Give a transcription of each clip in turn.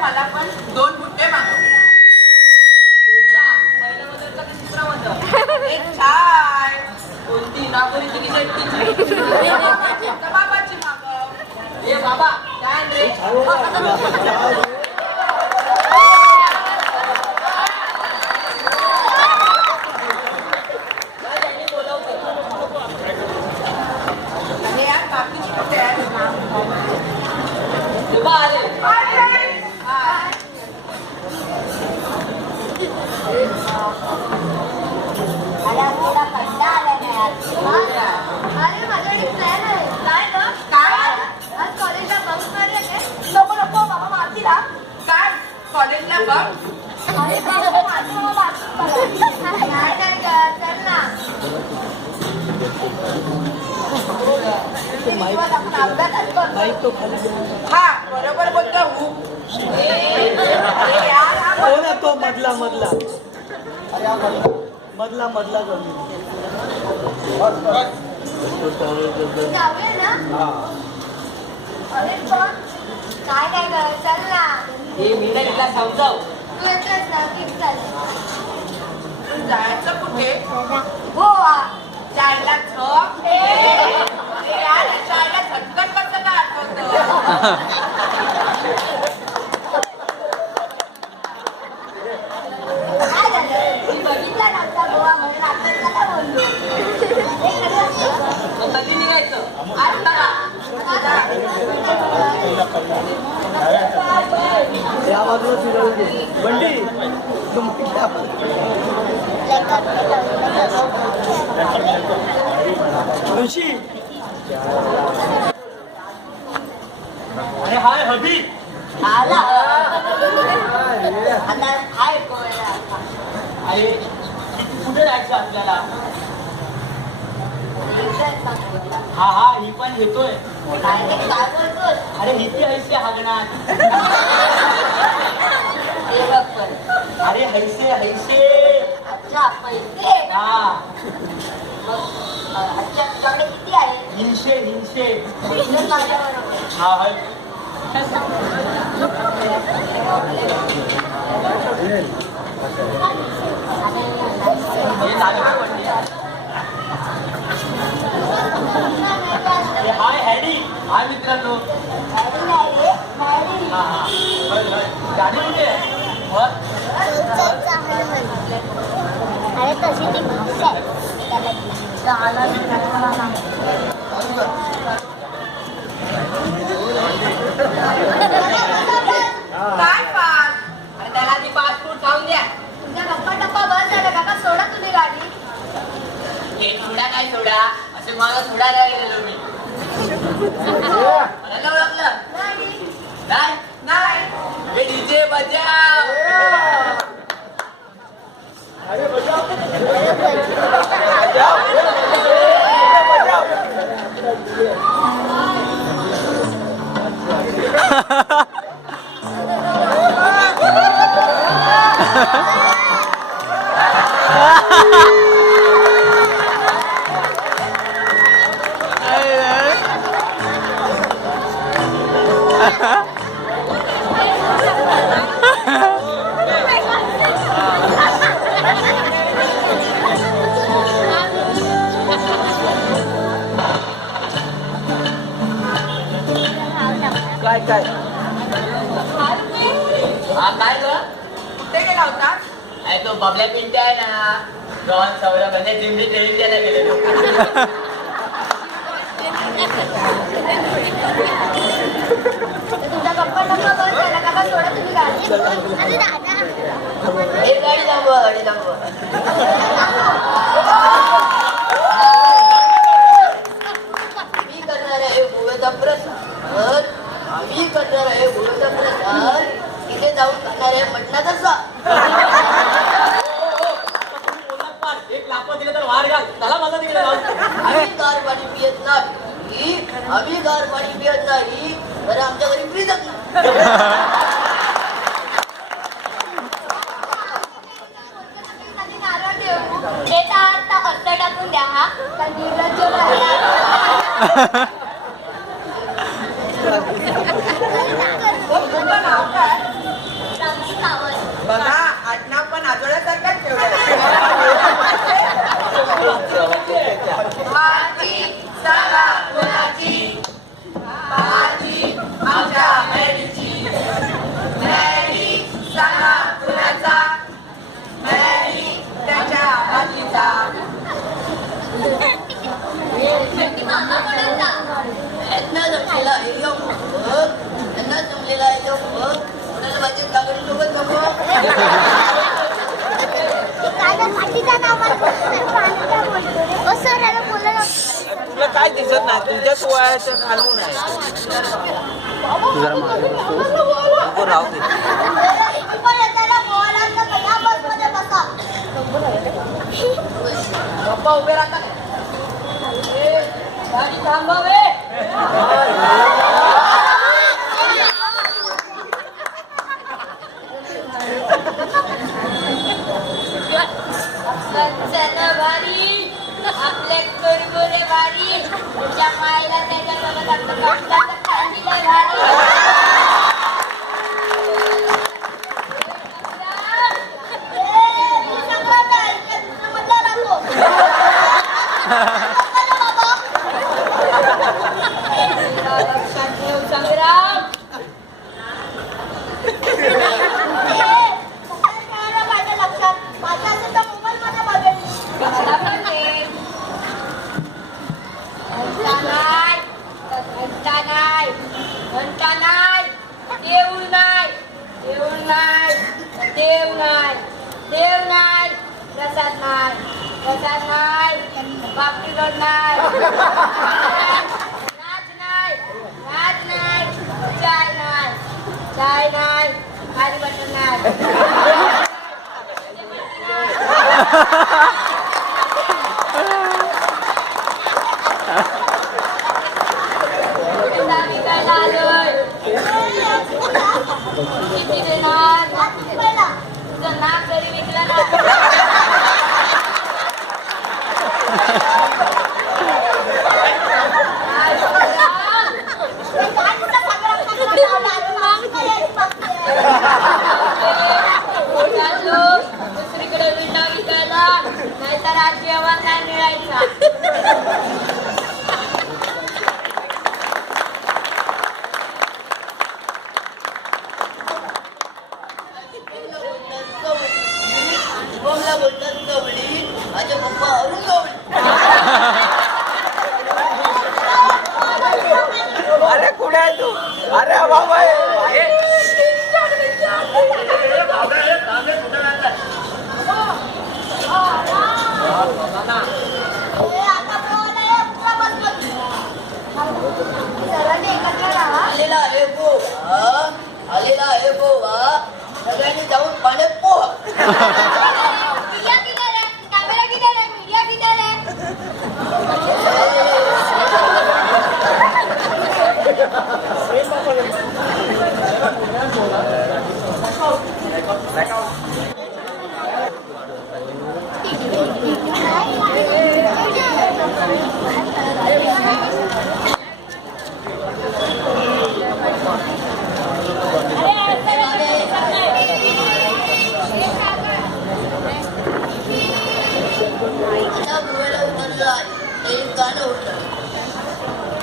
मला पण 2 बुट्टे मागव. एक चाय. कोणती नागोरीची की शेट्टीची? बाबाची मागव. ए बाबा काय रे? कॉलेजला बघ. हा बरोबर बोलतो. तो मधला मधला मधला मधला काय काय कर चल ना. हे मी नाही तिला समजाव. तू येतोस ना किती चालले. पण जायचं कुठे? गोवा. चायला झोप. यार चायला झटकन कसं काय आठवतं? काय झालं मी बघितला नव्हता गोवा म्हणून आपण मला बोललो. कधी निघायचं? आता या बाजूला फिरवून दे बंडी. ऋषी अरे हाय हबी. आला आता हाय गोव्याला. अरे कुठे जायचं आपल्याला? हा हा ही पण येतोय. काय रे, काय बोलतोस? अरे इथे हैसे हागणार. हे बघ पण. अरे हैसे हैसे. अच्छा पैसे. हा अच्छा तुझ्याकडे किती आहे? 300. पैसे माझ्याबरोबर. हा हाय. हे झालं का बंडी? हे हाय हॅडी. हाय मित्रांनो. गाडी नाही रे, गाडी. हा हा गाडी कुठे आहे? अरे तशी ती भाषा आहे. काय पाच? अरे त्याला ती 5 फूट खाऊन द्या. तुमच्या गप्पा टप्पा बस झालं काका. सोडा तुम्ही गाडी. हे सोडा काय सोडा? असे मला सोडायला गेलेलो मी. मला नाही ओळखलं? नाही नाही. हे डीजे बजाव. अरे बजाव काय काय हा काय ग? कुठे गेला होता? अरे तो बबल्या पिंटे आहे ना. जॉन सौरभ आणि दिंडी ट्रेनिंग द्यायला गेलेलो. तुमच्या गप्पा टप्पा बस झालं काका. सोडा तुम्ही गाडी. अरे दादा. हे गाडी थांबवा गाडी थांबवा. मी करणार आहे गोव्याचा प्रसार. आम्ही करणार आहे गोव्याचा प्रसार. तिथे जाऊन करणार आहे मटणाचा एक लापा दिले तर वाढ घाल. त्याला माझा तिकडे आम्ही गार पाणी पियत नाही. आम्ही गार पाणी पियत नाही. बरं आमच्या घरी फ्रीजच नाही. टाकून द्या. हा तुझं नाव काय? आलेला आहे तो बघ कोणाला माझ्या कागडी सोबत नको पाठीचा नाव मला बोलतो रे सर याला बोललं तुला काय दिसत नाही तुझ्याच वयाचं खालून आहे नको राहू दे पप्पा उभे राहतात गाडी थांबवे भारी आपले गोरे भारी तुझ्या मायला त्याच्यासोबत आपलं भारी संग्राम माझ्या लक्षात माझ्या असेल तर मोबाईल मध्ये बघेल घंटा नाही देऊळ नाही देऊळ नाही देव नाही देव नाही प्रसाद नाही बापटी रोड नाही नाच नाही चाय नाही खाली बटन नाही विकायला आलोय किती देणार तुझं नाक जरी विकलं ना दुसरीकडे विटा विकायला नाहीतर आज जेवण नाही मिळायचा बोमला बोलतात गवळी माझे पप्पा अरुण गवळी अरे कुठे आहे तू अरे बाबा आलेला आहे गोवा सगळ्यांनी जाऊन पाण्यात पोहा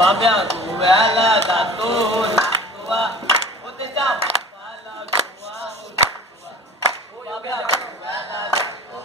बाब्या गोव्याला जातो गोवा हो त्याच्या बापाला गोवा हो बाब्या गोव्याला जातो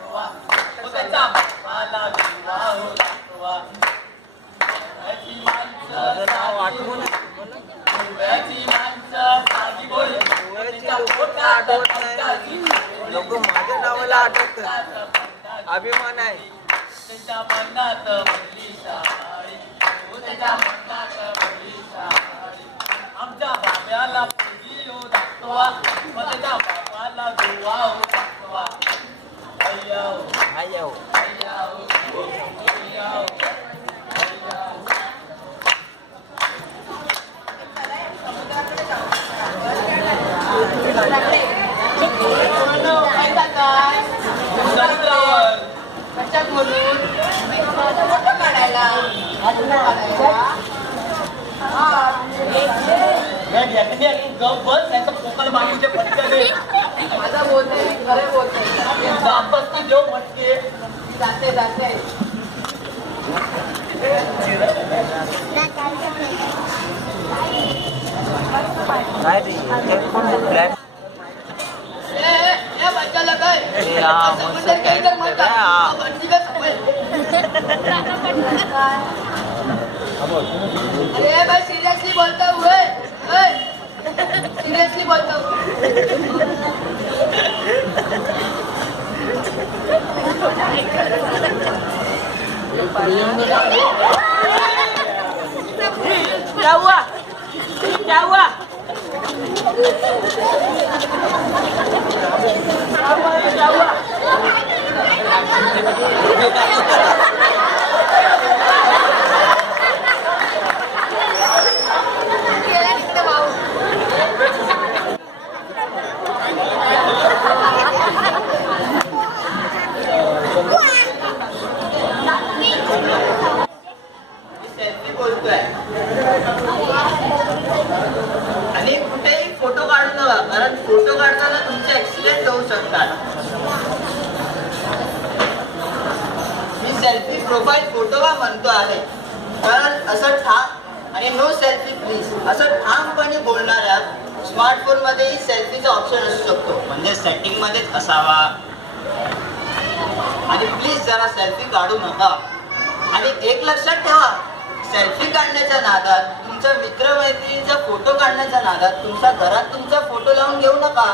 गोवा हो त्याच्या बापाला गोवा हो गोवा गोव्याची माणसं नाव आठवून गोव्याची माणसं साधी बोल गोव्याच्या पोटा आठवत नाही लोक माझ्या नावाला आठवतात अभिमान आहे त्याच्या मनात भरली साडी त्याच्या मनात भरली साडी आमच्या बाब्याला पोरगी हो दाखवा मग त्याच्या बाबाला गोवा हो दाखवा अय्या हो अय्या हो अय्या हो अय्या हो कशात म्हणून फोटो काढायला बस त्याचं पोकाल बाजूचे पटकन माझा बोलतोय मी खरं बोलतोय जापस की देव म्हटके जाते जाते काय रे बच्चाला काय समुद्र काही तर म्हणतात अरे भाई सिरियसली बोलता हुए बोलतो. क्या हुआ क्या हुआ क्या हुआ सेल्फी बोलतोय आणि कुठेही फोटो काढू नका कारण फोटो काढताना तुमचे ऍक्सिडेंट होऊ शकतात. मी सेल्फी प्रोफाईल फोटो का म्हणतो आहे कारण असं ठाम आणि नो सेल्फी प्लीज असं ठामपणे बोलणाऱ्या स्मार्टफोन मध्येही सेल्फीचा ऑप्शन असू शकतो म्हणजे सेटिंग मध्येच असावा. आणि प्लीज जरा सेल्फी काढू नका. आणि एक लक्षात ठेवा सेल्फी काढण्याच्या नादात तुमच्या मित्रमैत्रिणीचा फोटो काढण्याच्या नादात तुमच्या घरात तुमचा फोटो लावून घेऊ नका.